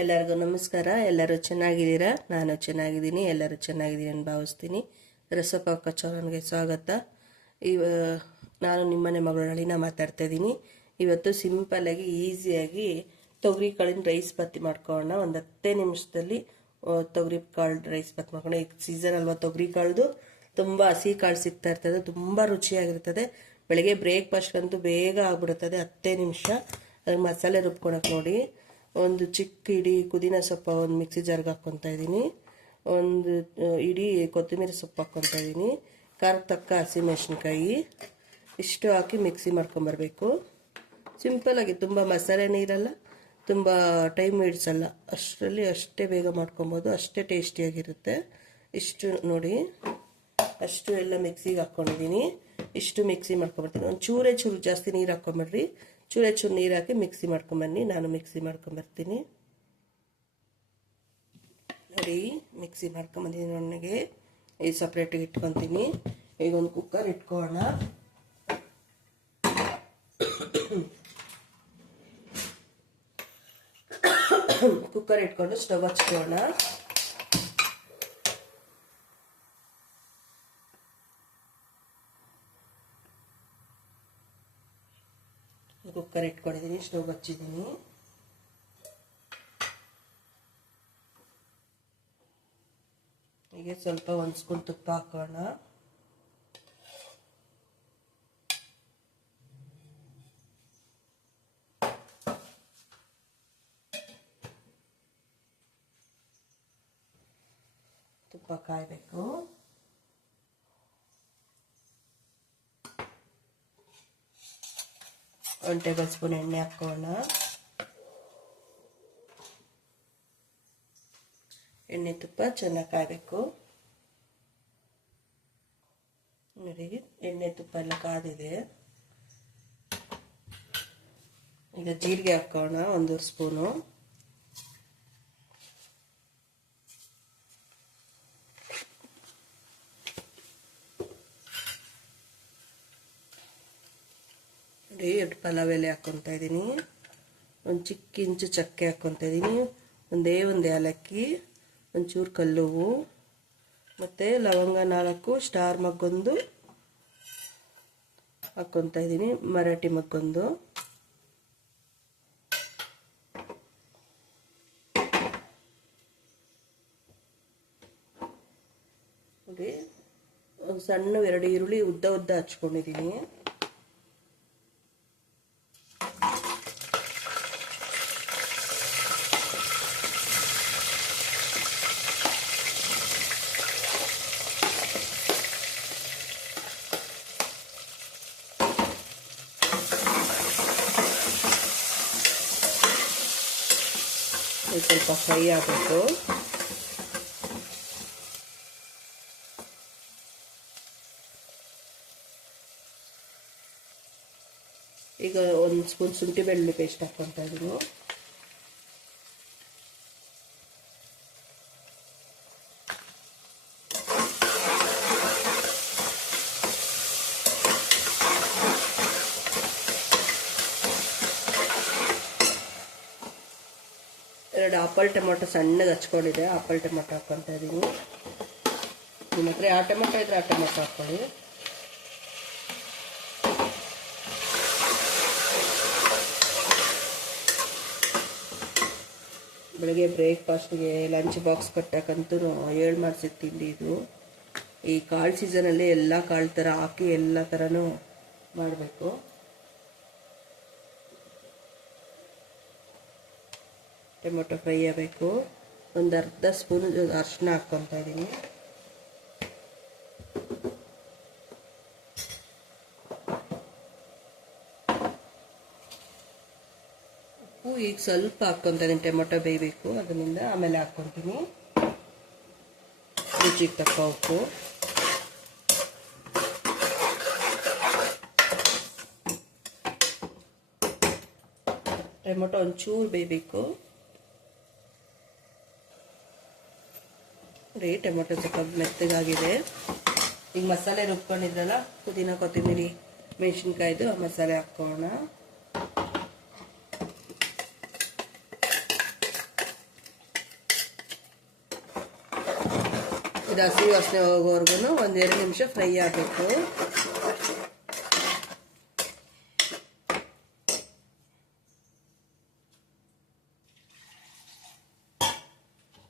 ಎಲ್ಲರಿಗೂ ನಮಸ್ಕಾರ. ಎಲ್ಲರೂ ಚೆನ್ನಾಗಿದ್ದೀರಾ? ನಾನು ಚೆನ್ನಾಗಿದ್ದೀನಿ. ಎಲ್ಲರೂ ಚೆನ್ನಾಗಿದ್ದೀನಿ ಅಂತ ಭಾವಿಸ್ತೀನಿ. ರಸಪಾಕ ಚಾನಲ್ಗೆ ಸ್ವಾಗತ. ಇವ, ನಾನು ನಿಮ್ಮನೆ ಮಗಳು ಅಳಿನ ಮಾತಾಡ್ತಾ ಇದ್ದೀನಿ. ಇವತ್ತು ಸಿಂಪಲ್ಲಾಗಿ ಈಸಿಯಾಗಿ ತೊಗರಿ ಕಾಳಿನ ರೈಸ್ ಬತ್ತಿ ಮಾಡ್ಕೊಳ್ಳೋಣ. ಒಂದು ಹತ್ತೇ ನಿಮಿಷದಲ್ಲಿ ತೊಗರಿ ಕಾಳು ರೈಸ್ ಪತ್ತಿ ಮಾಡ್ಕೊಂಡು ಈಗ ಸೀಸನ್ ಅಲ್ವಾ ತೊಗರಿ ಕಾಳ್ದು? ತುಂಬ ಹಸಿ ಕಾಳು ಸಿಗ್ತಾ ಇರ್ತದೆ. ತುಂಬ ರುಚಿಯಾಗಿರ್ತದೆ ಬೆಳಗ್ಗೆ ಬ್ರೇಕ್ಫಾಸ್ಟ್ ಅಂತೂ ಬೇಗ ಆಗ್ಬಿಡುತ್ತದೆ. ಹತ್ತೇ ನಿಮಿಷ. ಅದಕ್ಕೆ ಮಸಾಲೆ ರುಬ್ಕೊಳಕ್ಕೆ ನೋಡಿ. ಒಂದು ಚಿಕ್ಕ ಇಡೀ ಪುದೀನ ಸೊಪ್ಪ ಒಂದು ಮಿಕ್ಸಿ ಜಾರ್ಗೆ ಹಾಕ್ಕೊತಾ ಇದ್ದೀನಿ. ಒಂದು ಇಡೀ ಕೊತ್ತಂಬರಿ ಸೊಪ್ಪು ಹಾಕ್ಕೊತಾ ಇದ್ದೀನಿ. ಖಾರಕ್ಕೆ ತಕ್ಕ ಹಸಿಮೆಣಸಿನ್ಕಾಯಿ ಇಷ್ಟು ಹಾಕಿ ಮಿಕ್ಸಿ ಮಾಡ್ಕೊಂಬರ್ಬೇಕು ಸಿಂಪಲ್ಲಾಗಿ ತುಂಬ ಮಸಾಲೆನೇ ಇರಲ್ಲ, ತುಂಬ ಟೈಮ್ ಹಿಡಿಸಲ್ಲ. ಅಷ್ಟರಲ್ಲಿ ಅಷ್ಟೇ ಬೇಗ ಮಾಡ್ಕೊಬೋದು, ಅಷ್ಟೇ ಟೇಸ್ಟಿಯಾಗಿರುತ್ತೆ ಇಷ್ಟು ನೋಡಿ, ಅಷ್ಟು ಎಲ್ಲ ಮಿಕ್ಸಿಗೆ ಹಾಕ್ಕೊಂಡಿದ್ದೀನಿ ಇಷ್ಟು ಮಿಕ್ಸಿ ಮಾಡ್ಕೊಂಬರ್ತೀನಿ ಒಂದು ಚೂರೇ ಚೂರು ಜಾಸ್ತಿ ನೀರು ಹಾಕ್ಕೊಂಬಿಡ್ರಿ ಚೂರೇ ಚೂರು ನೀರು ಹಾಕಿ ಮಿಕ್ಸಿ ಮಾಡ್ಕೊಂಬನ್ನಿ ನಾನು ಮಿಕ್ಸಿ ಮಾಡ್ಕೊಂಬರ್ತೀನಿ ನೋಡಿ ಮಿಕ್ಸಿ ಮಾಡ್ಕೊಂಬಂದಿದ್ದೀನಿ ನನಗೆ ಈ ಸಪ್ರೇಟಿಗೆ ಇಟ್ಕೊತೀನಿ. ಈಗ ಒಂದು ಕುಕ್ಕರ್ ಇಟ್ಕೊಳ್ಳೋಣ. ಕುಕ್ಕರ್ ಇಟ್ಕೊಂಡು ಸ್ಟವ್ ಹಚ್ಕೊಳ್ಳೋಣ. ಇಟ್ಕೊಂಡಿದ್ದೀನಿ ಸ್ಟವ್ ಹಚ್ಚಿದ್ದೀನಿ. ಹೀಗೆ ಸ್ವಲ್ಪ ಒಂದು ಸ್ಪೂನ್ ತುಪ್ಪ ಹಾಕೋಣ. ತುಪ್ಪ ಕಾಯಬೇಕು. ಒಂದು ಟೇಬಲ್ ಸ್ಪೂನ್ ಎಣ್ಣೆ ಹಾಕೋಣ. ಎಣ್ಣೆ ತುಪ್ಪ ಚೆನ್ನಾಗಿ ಕಾಯಬೇಕು. ನೋಡಿ, ಎಣ್ಣೆ ತುಪ್ಪ ಎಲ್ಲ ಕಾದಿದೆ. ಈಗ ಜೀರಿಗೆ ಹಾಕೋಣ ಒಂದೂರು ಸ್ಪೂನು. ನೋಡಿ, ಎರಡು ಪಲಾವ್ ಎಲೆ ಹಾಕ್ಕೊತಾ ಇದ್ದೀನಿ. ಒಂದು ಚಿಕ್ಕ ಇಂಚು ಚಕ್ಕೆ ಹಾಕ್ಕೊತಾ ಇದ್ದೀನಿ. ಒಂದೇ ಒಂದು ಏಲಕ್ಕಿ, ಒಂಚೂರು ಕಲ್ಲುವು, ಮತ್ತು ಲವಂಗ ನಾಲ್ಕು, ಸ್ಟಾರ್ ಮಗ್ಗೊಂದು ಹಾಕ್ಕೊತಾ ಇದ್ದೀನಿ, ಮರಾಠಿ ಮಗ್ಗೊಂದು. ನೋಡಿ ಸಣ್ಣ ಎರಡು ಈರುಳ್ಳಿ ಉದ್ದ ಉದ್ದ ಹಚ್ಕೊಂಡಿದ್ದೀನಿ. ಇದು ಸ್ವಲ್ಪ ಫ್ರೈ ಆಗಬೇಕು ಈಗ ಒಂದು ಸ್ಪೂನ್ ಶುಂಠಿ ಬೆಳ್ಳುಳ್ಳಿ ಪೇಸ್ಟ್ ಹಾಕ್ಕೊತಾ ಇದ್ದೀನಿ. ಎರಡು ಆಪಲ್ ಟೊಮೊಟೊ ಸಣ್ಣಗೆ ಹಚ್ಕೊಂಡಿದೆ ಆಪಲ್ ಟೊಮೊಟೊ ಹಾಕ್ಕೊತಾ ಇದ್ದೀನಿ. ನಿಮ್ಮ ಹತ್ರ ಯಾವ ಟೊಮೊಟೊ ಇದ್ರೆ ಆ ಟೊಮೊಟೊ ಹಾಕ್ಕೊಳ್ಳಿ. ಬೆಳಗ್ಗೆ ಬ್ರೇಕ್ಫಾಸ್ಟ್ಗೆ ಲಂಚ್ ಬಾಕ್ಸ್ ಕಟ್ಟಕ್ಕಂತೂ ಏಳು ಮಾಡಿಸಿ ಇದು. ಈ ಕಾಳು ಸೀಸನಲ್ಲಿ ಎಲ್ಲ ಕಾಳು ಥರ ಹಾಕಿ ಎಲ್ಲ ಥರನೂ ಮಾಡಬೇಕು. ಟೊಮೊಟೊ ಫ್ರೈ ಆಗಬೇಕು. ಒಂದು ಅರ್ಧ ಸ್ಪೂನ್ ಅರಿಶಿನ ಹಾಕ್ಕೊತಾ ಇದ್ದೀನಿ ಉಪ್ಪು ಈಗ ಸ್ವಲ್ಪ ಹಾಕ್ಕೊತಾ ಇದ್ದೀನಿ ಟೊಮೊಟೊ ಬೇಯಬೇಕು. ಅದರಿಂದ ಆಮೇಲೆ ಹಾಕ್ಕೊತೀನಿ ರುಚಿಗೆ ತಕ್ಕ ಉಪ್ಪು. ಟೊಮೊಟೊ ಒಂಚೂರು ಬೇಯಬೇಕು. ನೋಡಿ ಟೊಮೆಟೊ ಸ್ವಲ್ಪ ಮೆತ್ತಗಾಗಿದೆ. ಈಗ ಮಸಾಲೆ ರುಬ್ಕೊಂಡಿದ್ರಲ್ಲ, ಪುದೀನ, ಕೊತ್ತಂಬರಿ, ಮೆಣಸಿನ್ಕಾಯ್ದು ಮಸಾಲೆ ಹಾಕೋಣ. ಇದು ಹಸಿ ವಾಸನೆ ಹೋಗೋವರೆಗೂ ಒಂದೆರಡು ನಿಮಿಷ ಫ್ರೈ ಆಗಬೇಕು.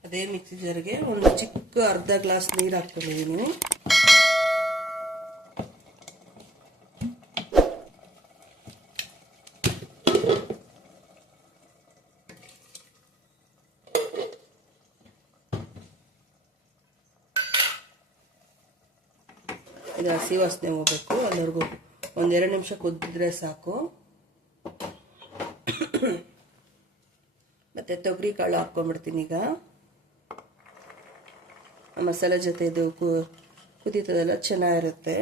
ಅದೇ ಮಿಕ್ಸಿ ಜಾರ್ಗೆ ಒಂದು ಚಿಕ್ಕ ಅರ್ಧ ಗ್ಲಾಸ್ ನೀರು ಹಾಕ್ಕೊಂಡಿದ್ದೀನಿ ಇದು ಹಸಿ ವಾಸನೆ ಹೋಗ್ಬೇಕು. ಅಲ್ಲಿವರೆಗೂ ಒಂದೆರಡು ನಿಮಿಷ ಕುದ್ದಿದ್ರೆ ಸಾಕು. ಮತ್ತೆ ತೊಗರಿ ಕಾಳು ಹಾಕ್ಕೊಂಡ್ಬಿಡ್ತೀನಿ ಈಗ. ಮಸಾಲೆ ಜೊತೆ ಇದು ಕು, ಕುದೀತದಲ್ಲ ಚೆನ್ನಾಗಿರುತ್ತೆ.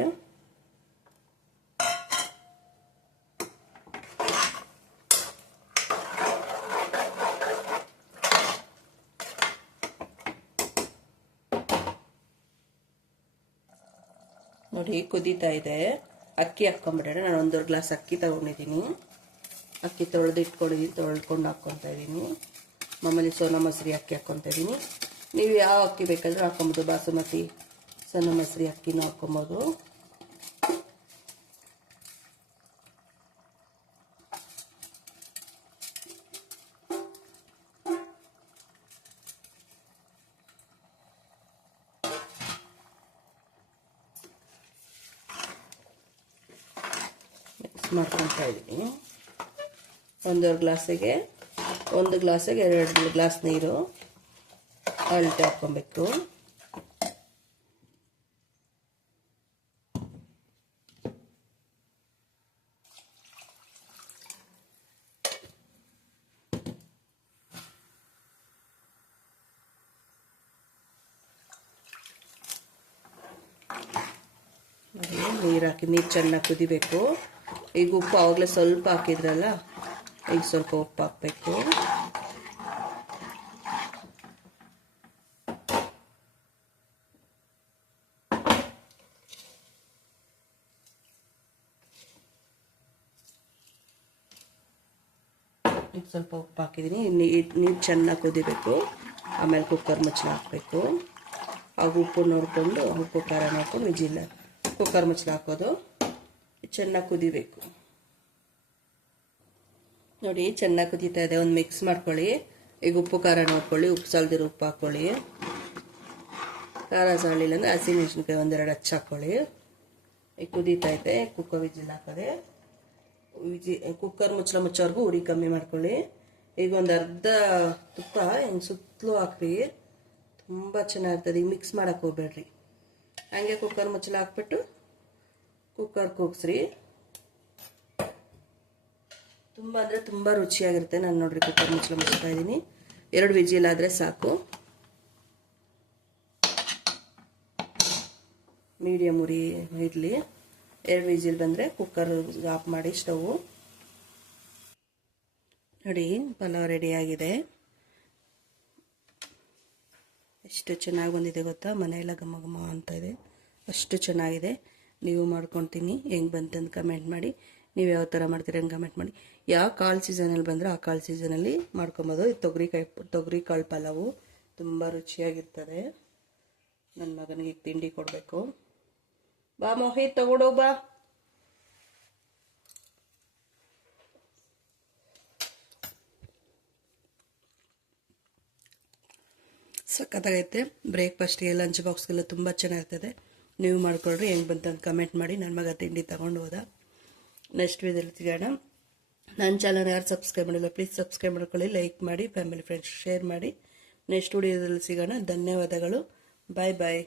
ನೋಡಿ, ಕುದೀತಾ ಇದೆ. ಅಕ್ಕಿ ಹಾಕ್ಕೊಂಬಿಡೋಣ. ನಾನು ಒಂದೂವರೆ ಗ್ಲಾಸ್ ಅಕ್ಕಿ ತಗೊಂಡಿದ್ದೀನಿ. ಅಕ್ಕಿ ತೊಳೆದು ಇಟ್ಕೊಂಡಿದ್ದೀನಿ ತೊಳ್ಕೊಂಡು ಹಾಕ್ಕೊತಾ ಇದ್ದೀನಿ ಮಾಮೂಲಿ ಸೋನಾ ಮೊಸರಿ ಅಕ್ಕಿ ಹಾಕ್ಕೊತಾ ಇದ್ದೀನಿ ನೀವು ಯಾವ ಅಕ್ಕಿ ಬೇಕಾದರೂ ಹಾಕೊಬೋದು ಬಾಸುಮತಿ, ಸಣ್ಣ ಮೊಸರಿ ಅಕ್ಕಿನೂ ಹಾಕೊಬೋದು ಮಾಡ್ಕೊತಾ ಇದ್ದೀನಿ. ಒಂದೆರಡು ಗ್ಲಾಸಿಗೆ, ಒಂದು ಗ್ಲಾಸಿಗೆ ಎರಡು ಗ್ಲಾಸ್ ನೀರು. ಅಳತೆ ಹಾಕ್ಕೊಬೇಕು ನೀರು ಹಾಕಿ, ನೀರು ಚೆನ್ನಾಗಿ ಕುದಿಬೇಕು. ಈಗ ಉಪ್ಪು ಆವಾಗಲೇ ಸ್ವಲ್ಪ ಹಾಕಿದ್ರಲ್ಲ, ಈಗ ಸ್ವಲ್ಪ ಉಪ್ಪು ಹಾಕಬೇಕು. ಈಗ ಸ್ವಲ್ಪ ಉಪ್ಪು ಹಾಕಿದ್ದೀನಿ. ನೀರು ಚೆನ್ನಾಗಿ ಕುದಿಬೇಕು. ಆಮೇಲೆ ಕುಕ್ಕರ್ ಮುಚ್ಚಳ ಹಾಕಬೇಕು. ಆಗ ಉಪ್ಪು ನೋಡಿಕೊಂಡು ಉಪ್ಪು ಖಾರ ನೋಡ್ಕೊಂಡು ವಿಜಿಲ್ಲ ಕುಕ್ಕರ್ ಮುಚ್ಚಳ ಹಾಕೋದು. ಚೆನ್ನಾಗಿ ಕುದಿಬೇಕು. ನೋಡಿ, ಚೆನ್ನಾಗಿ ಕುದೀತಾ ಇದೆ. ಒಂದು ಮಿಕ್ಸ್ ಮಾಡ್ಕೊಳ್ಳಿ. ಈಗ ಉಪ್ಪು ಖಾರ ನೋಡ್ಕೊಳ್ಳಿ. ಉಪ್ಪು ಸಾಲದಿರೋ ಉಪ್ಪು ಹಾಕ್ಕೊಳ್ಳಿ ಖಾರ ಸಾಲಿಲ್ಲ ಅಂದರೆ ಹಸಿಮೆಣ್ಸಿನ್ಕಾಯಿ ಒಂದೆರಡು ಹಚ್ಚಿ ಹಾಕ್ಕೊಳ್ಳಿ ಈಗ ಕುದೀತಾ ಇದೆ. ಕುಕ್ಕರ್ ವಿಜಿಲ್ ಹಾಕದೆ. ಕುಕ್ಕರ್ ಮುಚ್ಚಳ ಮುಚ್ಚೋರ್ಗು ಉರಿ ಕಮ್ಮಿ ಮಾಡ್ಕೊಳ್ಳಿ. ಈಗ ಒಂದು ಅರ್ಧ ತುಪ್ಪ ಹಿಂಗೆ ಸುತ್ತಲೂ ಹಾಕ್ರಿ. ತುಂಬ ಚೆನ್ನಾಗಿರ್ತದೆ ಈಗ ಮಿಕ್ಸ್ ಮಾಡಕ್ಕೆ ಹೋಗ್ಬೇಡ್ರಿ. ಹಂಗೆ ಕುಕ್ಕರ್ ಮುಚ್ಚಳ ಹಾಕ್ಬಿಟ್ಟು ಕುಕ್ಕರ್ ಕೂಗಿಸ್ರಿ. ತುಂಬ ಅಂದರೆ ತುಂಬ ರುಚಿಯಾಗಿರುತ್ತೆ. ನಾನು ನೋಡ್ರಿ ಕುಕ್ಕರ್ ಮುಚ್ಚಳ ಮುಚ್ತಾ ಇದ್ದೀನಿ ಎರಡು ವಿಜಿಲ್ ಆದರೆ ಸಾಕು. ಮೀಡಿಯಮ್ ಉರಿ ಇರಲಿ. ಎರಡು ವಿಜಿಲ್ ಬಂದರೆ ಕುಕ್ಕರ್ ಆಫ್ ಮಾಡಿ ಸ್ಟವು ನೋಡಿ, ಪಲಾವ್ ರೆಡಿಯಾಗಿದೆ ಎಷ್ಟು ಚೆನ್ನಾಗಿ ಬಂದಿದೆ ಗೊತ್ತಾ? ಮನೆಯೆಲ್ಲ ಘಮ ಘಮ ಅಂತ ಇದೆ. ಅಷ್ಟು ಚೆನ್ನಾಗಿದೆ. ನೀವು ಮಾಡ್ಕೊತೀನಿ. ಹೆಂಗೆ ಬಂತಂದು ಕಮೆಂಟ್ ಮಾಡಿ. ನೀವು ಯಾವ ಥರ ಮಾಡ್ತೀರಿ ಹಂಗೆ ಕಮೆಂಟ್ ಮಾಡಿ. ಯಾವ ಕಾಳು ಸೀಸನಲ್ಲಿ ಬಂದರೆ ಆ ಕಾಳು ಸೀಸನಲ್ಲಿ ಮಾಡ್ಕೊಬೋದು. ಇದು ತೊಗರಿಕಾಯಿ ತೊಗರಿ ಕಾಳು ಪಲಾವು. ತುಂಬ ರುಚಿಯಾಗಿರ್ತದೆ. ನನ್ನ ಮಗನಿಗೆ ತಿಂಡಿ ಕೊಡಬೇಕು. ಬಾ ಮೋಹಿತ್ ತಗೊಡು ಬಾ ಸಖತ್ತಾಗೈತೆ ಬ್ರೇಕ್ಫಾಸ್ಟ್ಗೆ ಲಂಚ್ ಬಾಕ್ಸ್ಗೆಲ್ಲ ತುಂಬ ಚೆನ್ನಾಗಿರ್ತದೆ. ನೀವು ಮಾಡ್ಕೊಳ್ರಿ, ಹೆಂಗೆ ಬಂತಂತ ಕಮೆಂಟ್ ಮಾಡಿ. ನನ್ನ ಮಗ ತಿಂಡಿ ತಗೊಂಡು ಹೋದ. ನೆಕ್ಸ್ಟ್ ವಿಡಿಯೋದಲ್ಲಿ ಸಿಗೋಣ ನನ್ನ ಚಾನಲ್ ಯಾರು ಸಬ್ಸ್ಕ್ರೈಬ್ ಮಾಡಿಲ್ಲ ಪ್ಲೀಸ್ ಸಬ್ಸ್ಕ್ರೈಬ್ ಮಾಡ್ಕೊಳ್ಳಿ. ಲೈಕ್ ಮಾಡಿ ಫ್ಯಾಮಿಲಿ ಫ್ರೆಂಡ್ಸ್ ಶೇರ್ ಮಾಡಿ. ನೆಕ್ಸ್ಟ್ ವಿಡಿಯೋದಲ್ಲಿ ಸಿಗೋಣ. ಧನ್ಯವಾದಗಳು. ಬಾಯ್ ಬಾಯ್